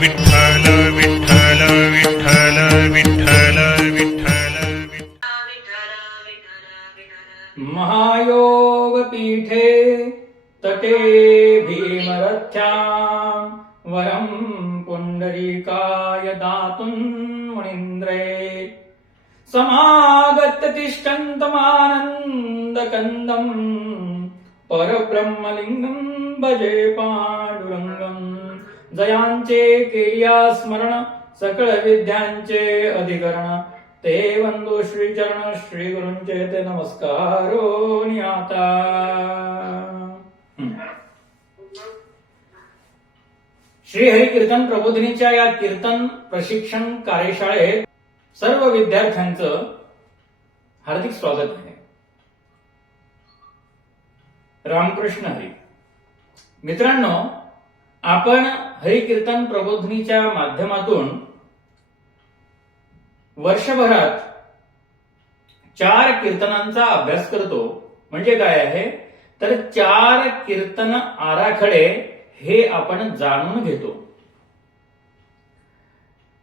വിട്ടല വിട്ടല വിട്ടല വിട്ടല വിട്ടല മഹായോഗപീഠേ തട്ടേ ഭീമരഥ്യാം വരം പുണ്ടരീകായ ദാതും മുനീന്ദ്രേ. സമാഗത്യ തിഷ്ടന്തമാനന്ദകന്ദം പരബ്രഹ്മലിംഗം ഭജേ പാണ്ഡുരംഗം. जयांचे केलिया स्मरण सकळ विद्यांचे अधिकरण. ते वंदो श्रीचरण श्री गुरुंचे ते नमस्कारो आता श्री हरी कीर्तन प्रबोधिनीच्या या कीर्तन प्रशिक्षण कार्यशाळेत सर्व विद्यार्थ्यांचं हार्दिक स्वागत आहे. रामकृष्ण हरी. मित्रांनो आपण हरिकीर्तन प्रबोधनीच्या प्रबोधिनीच्या माध्यमातून वर्षभरात चार कीर्तनांचा अभ्यास करतो. म्हणजे काय आहे? तर चार कीर्तन आराखडे हे आपण जाणून घेतो.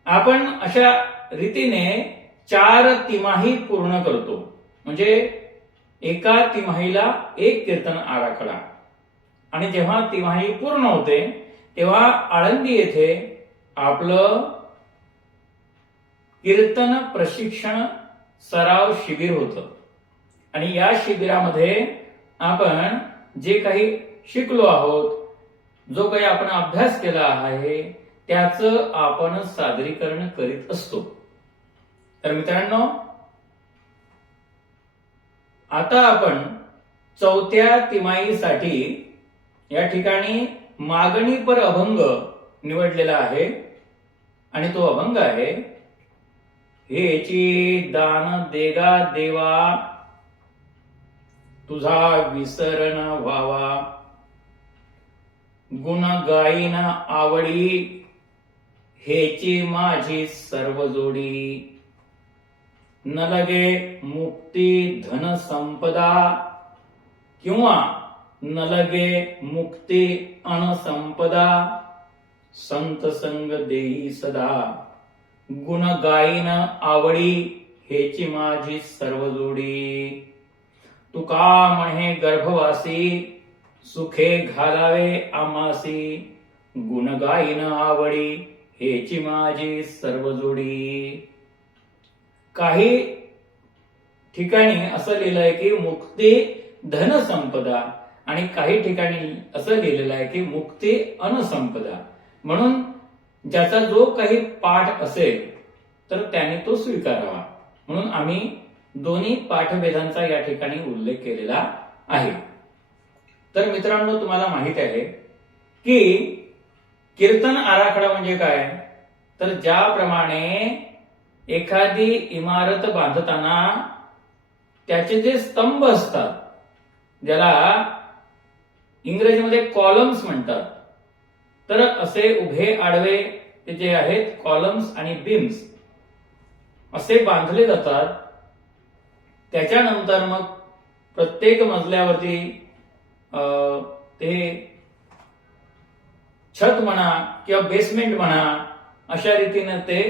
आपण अशा रीतीने चार तिमाही पूर्ण करतो. म्हणजे एका तिमाहीला एक कीर्तन आराखडा. आणि जेव्हा तिमाही पूर्ण होते तेव्हा आळंदी येथे आपलं कीर्तन प्रशिक्षण सराव शिबिर होतं. आणि या शिबिरामध्ये आपण जे काही शिकलो आहोत जो काही आपण अभ्यास केला आहे त्याचं आपण सादरीकरण करीत असतो. तर मित्रांनो आता आपण चौथ्या तिमाहीसाठी या ठिकाणी मागणी पर अभंग निवडलेला आहे आणि तो अभंग आहे हेची दान देगा देवा तुझा विसरण व्हावा. गुण गायीन आवडी हेची माझी सर्व जोडी. न लगे मुक्ती धन संपदा किंवा न लगे मुक्ती अनसंपदा संत संग देई सदा। गुण गायीन आवडी हेची माझी सर्व जोडी तुका म्हणे गर्भवासी? सुखे घालावे आमासी गुण गायीन आवडी हेची माझी सर्व जोडी काही ठिकाणी असं लिहिलंय की मुक्ती धन संपदा। आणि काही ठिकाणी असं लिहिलेलं आहे की मुक्ती अनसंपदा. म्हणून ज्याचा जो काही पाठ असेल तर त्याने तो स्वीकारावा. म्हणून आम्ही दोन्ही पाठभेदांचा या ठिकाणी उल्लेख केलेला आहे. तर मित्रांनो तुम्हाला माहीत आहे की कीर्तन आराखडा म्हणजे काय? तर ज्याप्रमाणे एखादी इमारत बांधताना त्याचे जे स्तंभ असतात ज्याला इंग्रजीमध्ये कॉलम्स म्हणतात. तर असे उभे आडवे ते जे आहेत कॉलम्स आणि बीम्स असे बांधले जातात. त्याच्यानंतर मग प्रत्येक मजल्यावरती ते छत म्हणा किंवा बेसमेंट म्हणा अशा रीतीने ते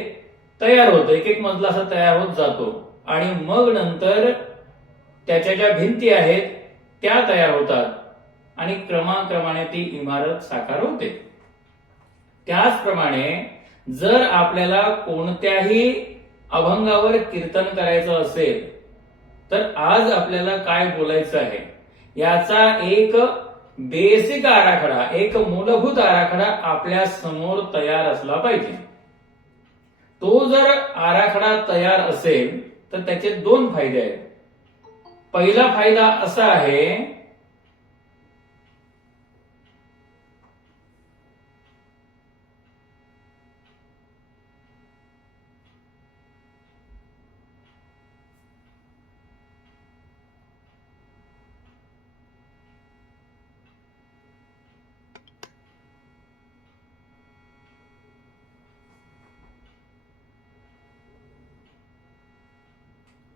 तयार होतं. एक एक मजला असा तयार होत जातो. आणि मग नंतर त्याच्या ज्या भिंती आहेत त्या तयार होतात. आणि क्रमाक्रमाने ती इमारत साकार होते. त्याचप्रमाणे जर आपल्याला कोणत्याही अभंगावर कीर्तन करायचं असेल तर आज आपल्याला काय बोलायचं आहे? याचा एक बेसिक आराखडा एक मूलभूत आराखडा आपल्यासमोर तयार असला पाहिजे. तो जर आराखडा तयार असेल तर त्याचे दोन फायदे आहेत. पहिला फायदा असा आहे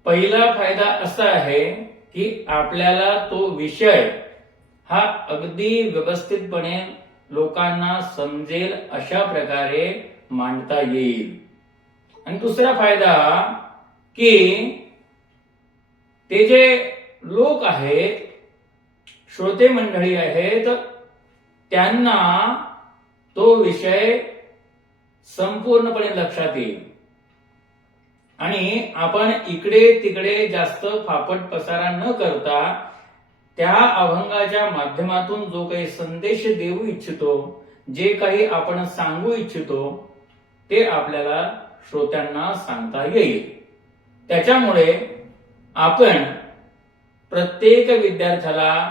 पहिला फायदा असा आहे की आपल्याला तो विषय हा अगदी व्यवस्थितपणे लोकांना समजेल अशा प्रकारे मांडता येईल. आणि दुसरा फायदा की ते जे लोक आहेत श्रोते मंडळी आहेत त्यांना तो विषय संपूर्णपणे लक्षात येईल. आणि आपण इकडे तिकडे जास्त फापट पसारा न करता त्या अभंगाच्या माध्यमातून जो काही संदेश देऊ इच्छितो जे काही आपण सांगू इच्छितो ते आपल्याला श्रोत्यांना सांगता येईल. त्याच्यामुळे आपण प्रत्येक विद्यार्थ्याला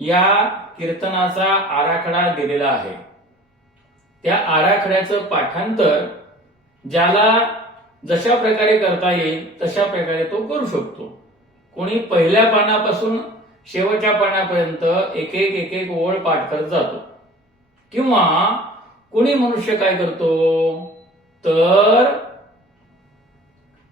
या कीर्तनाचा आराखडा दिलेला आहे. त्या आराखड्याचं पाठांतर ज्याला जशा प्रकारे करता येईल तशा प्रकारे तो करू शकतो. कोणी पहिल्या पानापासून शेवटच्या पानापर्यंत एक एक एक एक ओळ पाठ करत जातो. किंवा कोणी मनुष्य काय करतो? तर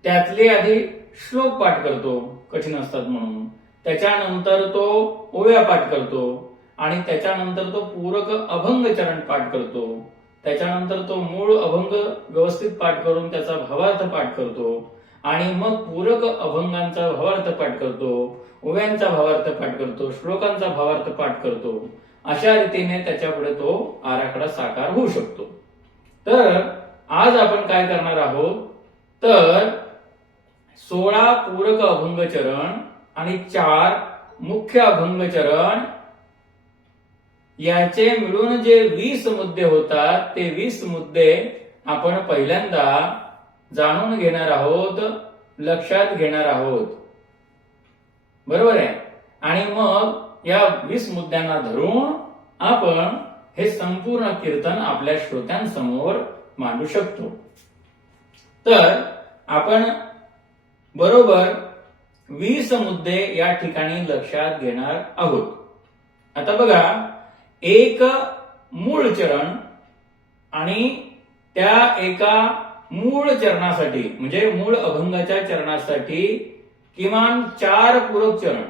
त्यातले आधी श्लोक पाठ करतो कठीण असतात म्हणून. त्याच्यानंतर तो ओव्या पाठ करतो आणि त्याच्यानंतर तो पूरक अभंग चरण पाठ करतो. त्याच्यानंतर तो मूळ अभंग व्यवस्थित पाठ करून त्याचा भावार्थ पाठ करतो आणि मग पूरक अभंगांचा भावार्थ पाठ करतो ओव्यांचा भावार्थ पाठ करतो श्लोकांचा भावार्थ पाठ करतो. अशा रीतीने त्याच्यापुढे तो आराखडा साकार होऊ शकतो. तर आज आपण काय करणार आहोत? तर सोळा पूरक अभंग चरण आणि चार मुख्य अभंग चरण याचे मिळून जे वीस मुद्दे होतात ते वीस मुद्दे आपण पहिल्यांदा जाणून घेणार आहोत लक्षात घेणार आहोत. बरोबर आहे? आणि मग या वीस मुद्द्यांना धरून आपण हे संपूर्ण कीर्तन आपल्या श्रोत्यांसमोर मांडू शकतो. तर आपण बरोबर वीस मुद्दे या ठिकाणी लक्षात घेणार आहोत. आता बघा एक मूळ चरण आणि त्या एका मूळ चरणासाठी म्हणजे मूळ अभंगाच्या चरणासाठी किमान चार पूरक चरण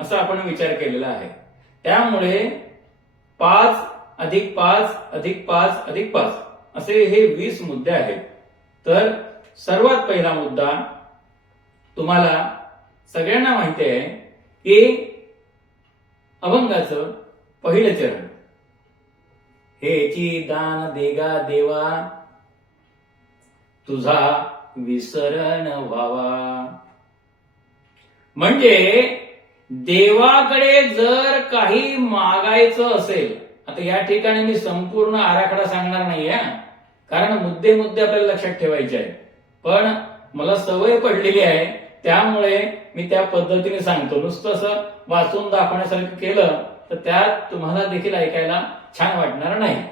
असा आपण विचार केलेला आहे. त्यामुळे पाच अधिक पाच अधिक पाच अधिक पाच असे हे वीस मुद्दे आहेत. तर सर्वात पहिला मुद्दा तुम्हाला सगळ्यांना माहिती आहे की अभंगाचं पहिलं चरण. हेची दान देगा देवा तुझा विसरण व्हावा. म्हणजे देवाकडे जर काही मागायचं असेल आता या ठिकाणी मी संपूर्ण आराखडा सांगणार नाही हा. कारण मुद्दे मुद्दे आपल्याला लक्षात ठेवायचे आहे पण मला सवय पडलेली आहे त्यामुळे मी त्या पद्धतीने सांगतो. नुसतं असं वाचून दाखवण्यासारखं केलं तर त्यात तुम्हाला देखील ऐकायला छान वाटणार नाही.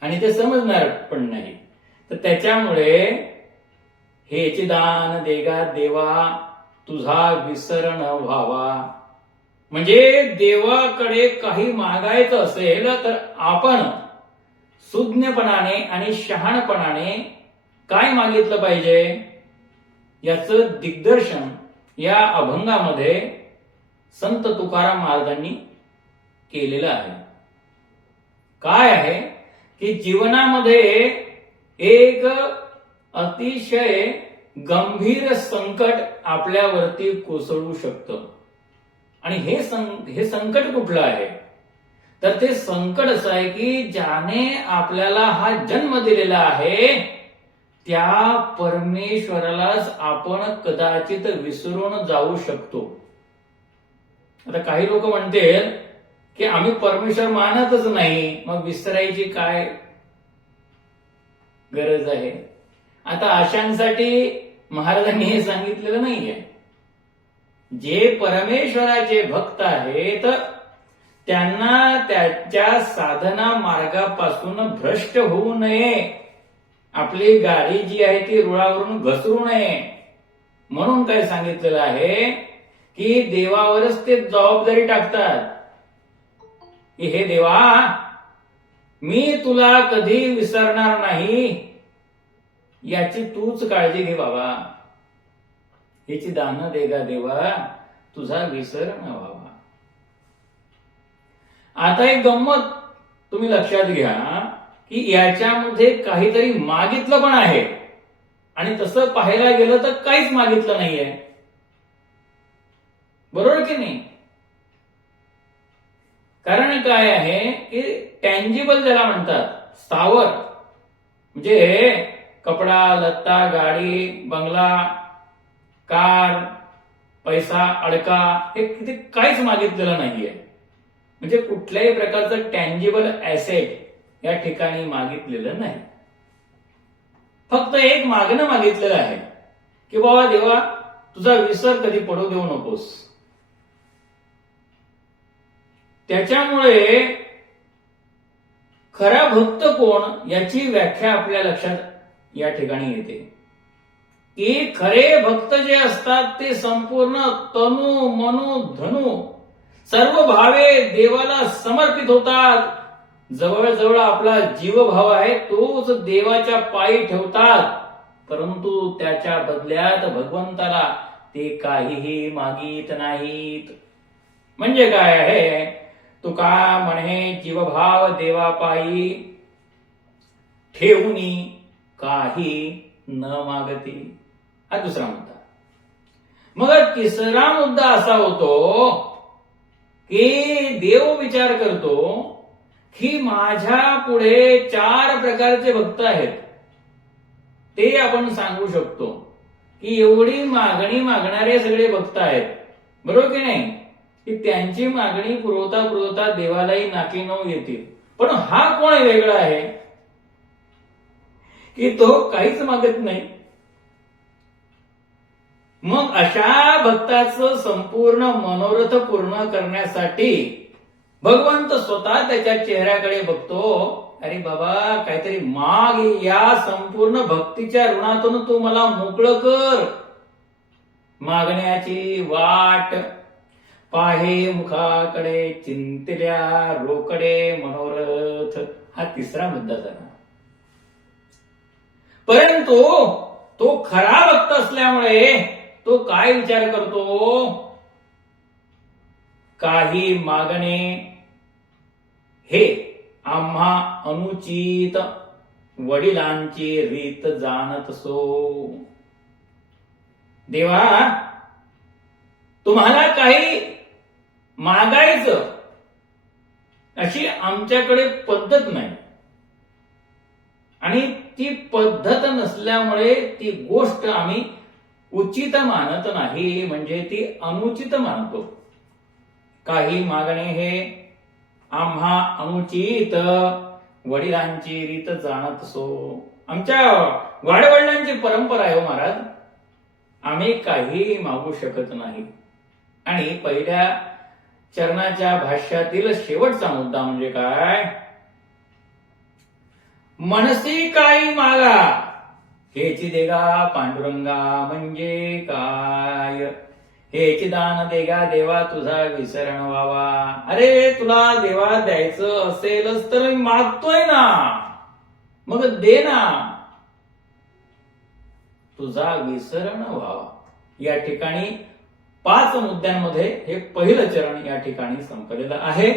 आणि ते समजणार पण नाही. तर त्याच्यामुळे हेची दान देगा देवा तुझा विसरण व्हावा. म्हणजे देवाकडे काही मागायचं असेल तर आपण सुज्ञपणाने आणि शहाणपणाने काय मागितलं पाहिजे? याचं दिग्दर्शन या अभंगामध्ये संत तुकाराम महाराजांनी केलेलं आहे. काय आहे? की जीवनामध्ये एक अतिशय गंभीर संकट आपल्यावरती कोसळू शकतं. आणि हे हे संकट कुठलं आहे? तर ते संकट असं आहे की ज्याने आपल्याला हा जन्म दिलेला आहे त्या परमेश्वरालाच आपण कदाचित विसरून जाऊ शकतो. आता काही लोक म्हणतील की आम्ही परमेश्वर मानतच नाही मग विसरायची काय गरज आहे? आता अशांसाठी महाराजांनी हे सांगितलेलं नाहीये. जे परमेश्वराचे भक्त आहेत त्यांना त्याच्या साधना मार्गापासून भ्रष्ट होऊ नये. आपली गाडी जी आहे ती रुळावरून घसरू नये. म्हणून काय सांगितलेलं आहे की देवावरच ते जबाबदारी टाकतात. की हे देवा मी तुला कधी विसरणार नाही. याची तूच काळजी घे बाबा. याची दानं देगा देवा तुझा विसर न व्हावा. आता एक गंमत तुम्ही लक्षात घ्या की याच्यामध्ये काहीतरी मागितलं पण आहे. आणि तसं पाहायला गेलं तर काहीच मागितलं नाहीये. बरोबर की नाही? कारण काय आहे की टँजिबल ज्याला म्हणतात स्थावर म्हणजे कपडा लत्ता गाडी बंगला कार पैसा अडका हे तिथे काहीच मागितलेलं नाहीये. म्हणजे कुठल्याही प्रकारचं टँजिबल ऍसेट या ठिकाणी मागितलेलं नाही. फक्त एक मागणं मागितलेलं आहे की बाबा देवा तुझा विसर कधी पडू देऊ नकोस. त्याच्यामुळे खरा भक्त कोण याची व्याख्या आपल्या लक्षात या ठिकाणी येते. की खरे भक्त जे असतात ते संपूर्ण तनु मनु धनु सर्व भावे देवाला समर्पित होतात. जवळजवळ आपला जीवभाव आहे तोच देवाच्या पायी ठेवतात. परंतु त्याच्या बदल्यात भगवंताला ते काहीही मागित नाहीत. म्हणजे काय आहे? तुका म्हणे जीवभाव देवापायी ठेवूनी काही न मागती. हा दुसरा मुद्दा. मग तिसरा मुद्दा असा होतो की देव विचार करतो की माझ्या पुढे चार प्रकारचे भक्त आहेत. ते आपण सांगू शकतो की एवढी मागणी मागणारे सगळे भक्त आहेत. बरोबर की नाही? की त्यांची मागणी पुरवता पुरवता देवालाही नाकी नऊ येतील. पण हा कोण वेगळा आहे? की तो काहीच मागत नाही. मग अशा भक्ताचं संपूर्ण मनोरथ पूर्ण करण्यासाठी भगवंत स्वतः त्याच्या चेहऱ्याकडे बघतो. अरे बाबा काहीतरी माग या संपूर्ण भक्तीच्या ऋणातून तू मला मोकळं कर. मागण्याची वाट पाहे मुखाकडे चिंतल्या रोकडे मनोरथ. हा तिसरा मुद्दा झाला. परंतु तो खरा भक्त असल्यामुळे तो काय विचार करतो? काही मागणे. हे आम्हा अनुचित वडिलांची रीत जाणत सो देवा तुम्हाला काही मागायचं अशी आमच्याकडे पद्धत नाही. आणि ती पद्धत नसल्यामुळे ती गोष्ट आम्ही उचित मानत नाही म्हणजे ती अनुचित मानतो. काही मागणे हे आम्हा अनुचित वडिलांची रीत जाणत सो आमच्या वाडवडिलांची परंपरा आहे हो महाराज. आम्ही काही मागू शकत नाही. आणि पहिल्या चरणाच्या भाष्यातील शेवटचा मुद्दा म्हणजे काय? मनसी काही मागा हेची देगा पांडुरंगा म्हणजे काय? हेची दान देगा देवा तुझा विसरण व्हावा. अरे तुला देवा द्यायचं असेलच तर मी मागतोय ना. मग दे ना. तुझा विसरण व्हावा. या ठिकाणी पाच मुद्द्यांमध्ये हे पहिलं चरण या ठिकाणी संपलेलं आहे.